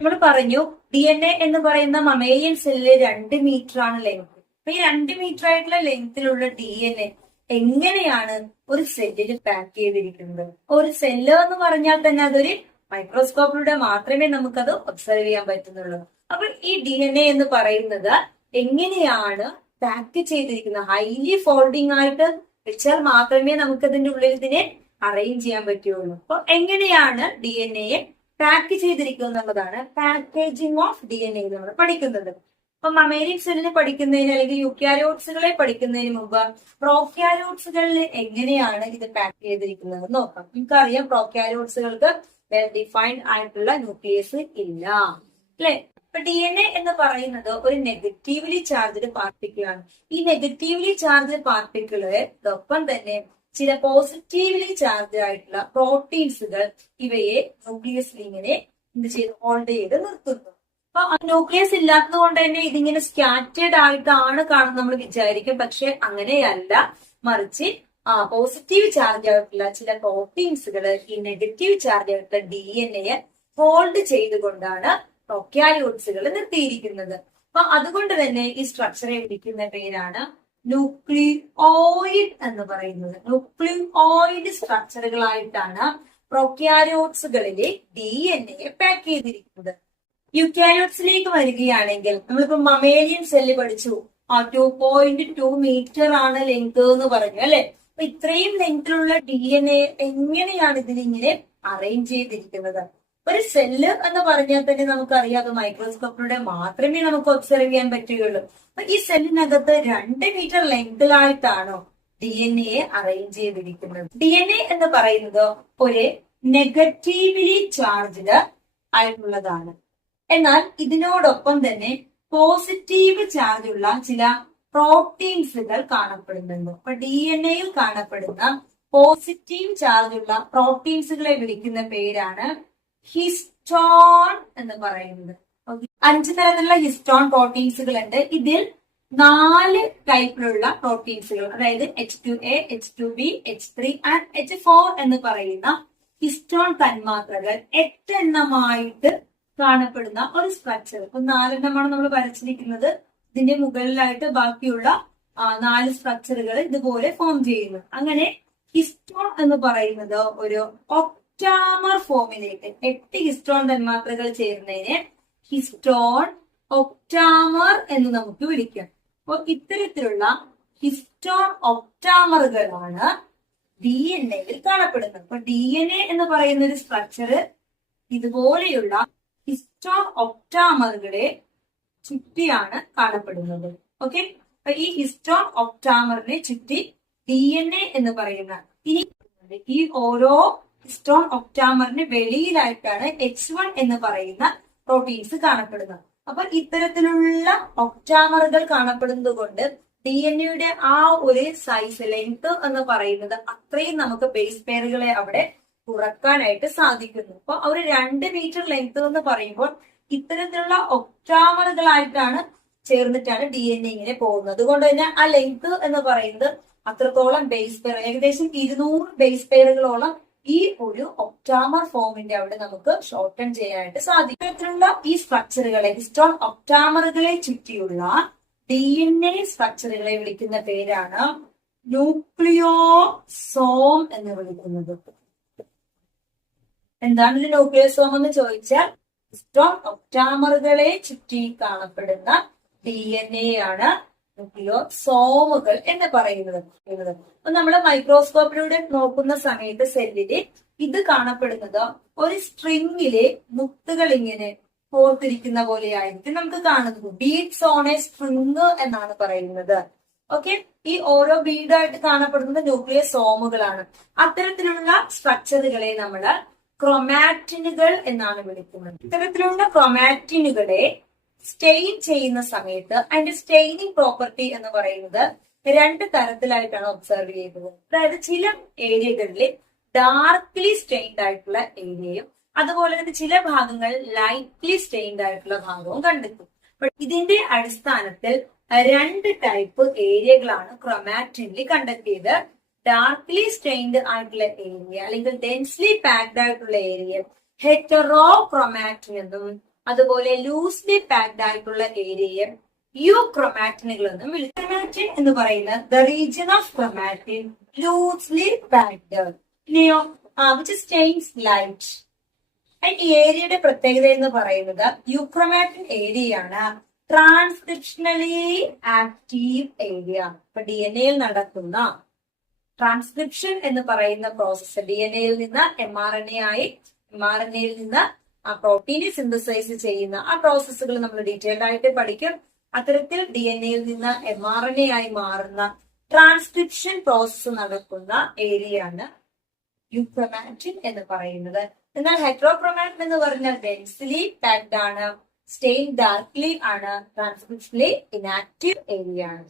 നമ്മൾ പറഞ്ഞു DNA എന്ന് പറയുന്ന മമേലിയൻ സെല്ലില് 2 മീറ്റർ ആണ് ലെങ്ത്. അപ്പൊ ഈ 2 മീറ്റർ ആയിട്ടുള്ള ലെങ്തിലുള്ള DNA എങ്ങനെയാണ് ഒരു സെല്ലിൽ പാക്ക് ചെയ്തിരിക്കുന്നത്? ഒരു സെല്ല് എന്ന് പറഞ്ഞാൽ തന്നെ അതൊരു മൈക്രോസ്കോപ്പിലൂടെ മാത്രമേ നമുക്കത് ഒബ്സർവ് ചെയ്യാൻ പറ്റുന്നുള്ളൂ. അപ്പൊ ഈ DNA എന്ന് പറയുന്നത് എങ്ങനെയാണ് പാക്ക് ചെയ്തിരിക്കുന്നത്? ഹൈലി ഫോൾഡിംഗ് ആയിട്ട് വെച്ചാൽ മാത്രമേ നമുക്ക് അതിന്റെ ഉള്ളിൽ ഇതിനെ അറേഞ്ച് ചെയ്യാൻ പറ്റുള്ളൂ. അപ്പൊ എങ്ങനെയാണ് DNA പാക്ക് ചെയ്തിരിക്കുന്നത് എന്നുള്ളതാണ് പാക്കേജിംഗ് ഓഫ് DNA നമ്മൾ പഠിക്കുന്നത്. അപ്പൊ മമേലിയൻ സെല്ലിനെ പഠിക്കുന്നതിന് അല്ലെങ്കിൽ യൂക്യാരിയോട്സുകളെ പഠിക്കുന്നതിന് മുമ്പ് പ്രോക്യാരിയോട്സുകളിൽ എങ്ങനെയാണ് ഇത് പാക്ക് ചെയ്തിരിക്കുന്നത് നോക്കാം. നമുക്കറിയാം പ്രോക്യാരിയോട്സുകൾക്ക് വെൽ ഡിഫൈൻഡ് ആയിട്ടുള്ള ന്യൂക്ലിയസ് ഇല്ല, അല്ലെ? ഇപ്പൊ DNA എന്ന് പറയുന്നത് ഒരു നെഗറ്റീവ്ലി ചാർജ്ഡ് പാർട്ടിക്കിളാണ്. ഈ നെഗറ്റീവ്ലി ചാർജ്ഡ് പാർട്ടിക്കിളോടൊപ്പം തന്നെ ചില പോസിറ്റീവ്ലി ചാർജ് ആയിട്ടുള്ള പ്രോട്ടീൻസുകൾ ഇവയെ ന്യൂക്ലിയസിൽ ഇങ്ങനെ എന്ത് ചെയ്ത് ഹോൾഡ് ചെയ്ത് നിർത്തുന്നു. അപ്പൊ ന്യൂക്ലിയസ് ഇല്ലാത്തത് കൊണ്ട് തന്നെ ഇതിങ്ങനെ സ്കാറ്റേഡ് ആയിട്ടാണ് കാണുന്നത് നമ്മൾ വിചാരിക്കും. പക്ഷെ അങ്ങനെയല്ല, മറിച്ച് പോസിറ്റീവ് ചാർജ് ആയിട്ടുള്ള ചില പ്രോട്ടീൻസുകൾ ഈ നെഗറ്റീവ് ചാർജ് ആയിട്ടുള്ള DNA ഹോൾഡ് ചെയ്തുകൊണ്ടാണ് പ്രൊക്യാരിയോട്സുകൾ നിർത്തിയിരിക്കുന്നത്. അപ്പൊ അതുകൊണ്ട് തന്നെ ഈ സ്ട്രക്ചറെ വിളിക്കുന്ന പേരാണ് ന്യൂക്ലിയോയിഡ് എന്ന് പറയുന്നത്. ന്യൂക്ലിയോയിഡ് സ്ട്രക്ചറുകളായിട്ടാണ് പ്രൊക്യാരിയോട്സുകളിലെ DNA പാക്ക് ചെയ്തിരിക്കുന്നത്. യുക്യാരിയോട്സിലേക്ക് വരികയാണെങ്കിൽ നമ്മളിപ്പോ മമേലിയൻ സെല്ല് പഠിച്ചു. 2.2 മീറ്റർ ആണ് ലെങ്ത് എന്ന് പറഞ്ഞു, അല്ലെ? അപ്പൊ ഇത്രയും ലെങ്തിലുള്ള DNA എങ്ങനെയാണ് ഇതിനിങ്ങനെ അറേഞ്ച് ചെയ്തിരിക്കുന്നത്? ഒരു സെല്ല് എന്ന് പറഞ്ഞാൽ തന്നെ നമുക്കറിയാം അത് മൈക്രോസ്കോപ്പിലൂടെ മാത്രമേ നമുക്ക് ഒബ്സർവ് ചെയ്യാൻ പറ്റുകയുള്ളൂ. അപ്പൊ ഈ സെല്ലിനകത്ത് 2 മീറ്റർ ലെങ്തിലായിട്ടാണോ DNA അറേഞ്ച് ചെയ്തിരിക്കുന്നത്? DNA എന്ന് പറയുന്നത് ഒരു നെഗറ്റീവ്ലി ചാർജ്ഡ് ആയിട്ടുള്ളതാണ്. എന്നാൽ ഇതിനോടൊപ്പം തന്നെ പോസിറ്റീവ് ചാർജ് ഉള്ള ചില പ്രോട്ടീൻസുകൾ കാണപ്പെടുന്നുണ്ട്. അപ്പൊ DNAയിൽ കാണപ്പെടുന്ന പോസിറ്റീവ് ചാർജ് ഉള്ള പ്രോട്ടീൻസുകളെ വിളിക്കുന്ന പേരാണ് ഹിസ്റ്റോൺ എന്ന് പറയുന്നത്. 5 തരത്തിലുള്ള ഹിസ്റ്റോൺ പ്രോട്ടീൻസുകൾ ഉണ്ട്. ഇതിൽ 4 ടൈപ്പിലുള്ള പ്രോട്ടീൻസുകൾ, അതായത് H2A, H2B, H3 and H4 എന്ന് പറയുന്ന ഹിസ്റ്റോൺ തന്മാത്രകൾ 8 എണ്ണമായിട്ട് കാണപ്പെടുന്ന ഒരു സ്ട്രക്ചർ. ഇപ്പൊ 4 എണ്ണമാണ് നമ്മൾ വരച്ചിരിക്കുന്നത്. ഇതിന്റെ മുകളിലായിട്ട് ബാക്കിയുള്ള 4 സ്ട്രക്ചറുകൾ ഇതുപോലെ ഫോം ചെയ്യുന്നു. അങ്ങനെ ഹിസ്റ്റോൺ എന്ന് പറയുന്നത് ഒരു ഒക്ടാമർ ഫോമിലേക്ക് 8 ഹിസ്റ്റോൺ തന്മാത്രകൾ ചേരുന്നതിനെ ഹിസ്റ്റോൺ ഒക്ടാമർ എന്ന് നമുക്ക് വിളിക്കാം. അപ്പോൾ ഇത്തരത്തിലുള്ള ഹിസ്റ്റോൺ ഒക്ടാമറുകളാണ് DNA-യിൽ കാണപ്പെടുന്നത്. അപ്പൊ DNA എന്ന് പറയുന്ന ഒരു സ്ട്രക്ചർ ഇതുപോലെയുള്ള ഹിസ്റ്റോൺ ഒക്ടാമറുകളെ ചുറ്റിയാണ് കാണപ്പെടുന്നത്. ഓക്കെ, അപ്പൊ ഈ ഹിസ്റ്റോൺ ഒക്ടാമറിനെ ചുറ്റി DNA എന്ന് പറയുന്ന ഈ ഓരോ ഹിസ്റ്റോൺ ഒക്ടാമറിന് വെളിയിലായിട്ടാണ് H1 എന്ന് പറയുന്ന പ്രോട്ടീൻസ് കാണപ്പെടുന്നത്. അപ്പൊ ഇത്തരത്തിലുള്ള ഒക്ടാമറുകൾ കാണപ്പെടുന്നത് കൊണ്ട് DNA-യുടെ ആ ഒരു സൈസ് ലെങ്ത് എന്ന് പറയുന്നത് അത്രയും നമുക്ക് ബേസ് പെയറുകളെ അവിടെ കുറക്കാനായിട്ട് സാധിക്കുന്നു. അപ്പൊ ഒരു 2 മീറ്റർ ലെങ്ത് എന്ന് പറയുമ്പോൾ ഇത്തരത്തിലുള്ള ഒക്ടാമറുകളായിട്ടാണ് ചേർന്നിട്ടാണ് DNA ഇങ്ങനെ പോകുന്നത്. അതുകൊണ്ട് തന്നെ ആ ലെങ്ത് എന്ന് പറയുന്നത് അത്രത്തോളം ബേസ് പെയർ, ഏകദേശം 200 ബേസ് പെയറുകളോളം ഈ ഒരു ഒക്ടാമർ ഫോമിന്റെ അവിടെ നമുക്ക് ഷോർട്ടൺ ചെയ്യാനായിട്ട് സാധിക്കും. ഇത്തരത്തിലുള്ള ഈ സ്ട്രക്ചറുകളെ, ഹിസ്റ്റോൺ ഒക്ടാമറുകളെ ചുറ്റിയുള്ള DNA സ്ട്രക്ചറുകളെ വിളിക്കുന്ന പേരാണ് ന്യൂക്ലിയോസോം എന്ന് വിളിക്കുന്നത്. എന്താണ് ഒരു ന്യൂക്ലിയോസോം എന്ന് ചോദിച്ചാൽ ഹിസ്റ്റോൺ ഒക്ടാമറുകളെ ചുറ്റി കാണപ്പെടുന്ന DNA ആണ് ന്യൂക്ലിയോസോമുകൾ എന്ന് പറയുന്നത്. അപ്പൊ നമ്മൾ മൈക്രോസ്കോപ്പിലൂടെ നോക്കുന്ന സമയത്ത് സെല്ലില് ഇത് കാണപ്പെടുന്നത് ഒരു സ്ട്രിങ്ങിലെ മുത്തുകൾ ഇങ്ങനെ കോർത്തിരിക്കുന്ന പോലെയായിരിക്കും നമുക്ക് കാണുന്നത്. ബീഡ്സ് ഓൺ എ സ്ട്രിങ് എന്നാണ് പറയുന്നത്. ഓക്കെ, ഈ ഓരോ ബീഡായിട്ട് കാണപ്പെടുന്നത് ന്യൂക്ലിയോസോമുകളാണ്. അത്തരത്തിലുള്ള സ്ട്രക്ചറുകളെ നമ്മൾ ക്രൊമാറ്റിനുകൾ എന്നാണ് വിളിക്കുന്നത്. ഇത്തരത്തിലുള്ള ക്രൊമാറ്റിനുകളെ സ്റ്റെയിൻ ചെയ്യുന്ന സമയത്ത് അതിന്റെ സ്റ്റെയിനിങ് പ്രോപ്പർട്ടി എന്ന് പറയുന്നത് 2 തരത്തിലായിട്ടാണ് ഒബ്സർവ് ചെയ്തത്. അതായത് ചില ഏരിയകളിൽ ഡാർക്ക്ലി സ്റ്റെയിൻഡ് ആയിട്ടുള്ള ഏരിയയും അതുപോലെ തന്നെ ചില ഭാഗങ്ങൾ ലൈറ്റ്ലി സ്റ്റെയിൻഡ് ആയിട്ടുള്ള ഭാഗവും കണ്ടെത്തും. ഇതിന്റെ അടിസ്ഥാനത്തിൽ 2 ടൈപ്പ് ഏരിയകളാണ് ക്രൊമാറ്റിനിൽ കണ്ടെത്തിയത്. ഡാർക്ക്ലി സ്റ്റെയിൻഡ് ആയിട്ടുള്ള ഏരിയ അല്ലെങ്കിൽ ഡെൻസ്ലി പാക്ഡ് ആയിട്ടുള്ള ഏരിയ ഹെറ്ററോക്രൊമാറ്റിൻ എന്നും അതുപോലെ ലൂസ്ലി പാക്ഡ് ആയിട്ടുള്ള ഏരിയയെ യൂക്രൊമാറ്റിനുകൾ എന്നും വിളിക്കും. ക്രൊമാറ്റിൻ എന്ന് പറയുന്നത് the region of chromatin loosely packed which Staines light. ഈ ഏരിയയുടെ പ്രത്യേകത എന്ന് പറയുന്നത് യൂക്രൊമാറ്റിൻ ഏരിയ ആണ് ട്രാൻസ്ക്രിപ്ഷണലി ആക്റ്റീവ് ഏരിയ. ഇപ്പൊ DNA നടക്കുന്ന ട്രാൻസ്ക്രിപ്ഷൻ എന്ന് പറയുന്ന പ്രോസസ്സ്, DNA നിന്ന് mRNA ആയി, mRNA നിന്ന് ആ പ്രോട്ടീനെ സിന്തസൈസ് ചെയ്യുന്ന ആ പ്രോസസ്സുകൾ നമ്മൾ ഡീറ്റെയിൽഡ് ആയിട്ട് പഠിക്കും. അത്തരത്തിൽ DNA നിന്ന് mRNA ആയി മാറുന്ന ട്രാൻസ്ക്രിപ്ഷൻ പ്രോസസ്സ് നടക്കുന്ന ഏരിയ ആണ് യൂക്രൊമാറ്റിൻ എന്ന് പറയുന്നത്. എന്നാൽ ഹെറ്ററോക്രൊമാറ്റിൻ എന്ന് പറഞ്ഞാൽ ഡെൻസ്ലി പാക്ഡ് ആണ്, സ്റ്റെയിൻ ഡാർക്ക്ലി ആണ്, ട്രാൻസ്ക്രിപ്ഷണലി ഇനാക്റ്റീവ് ഏരിയ ആണ്.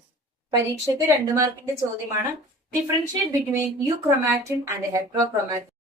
പരീക്ഷയ്ക്ക് 2 മാർക്കിന്റെ ചോദ്യമാണ്. Differentiate between euchromatin and ഹെറ്ററോക്രൊമാറ്റിൻ.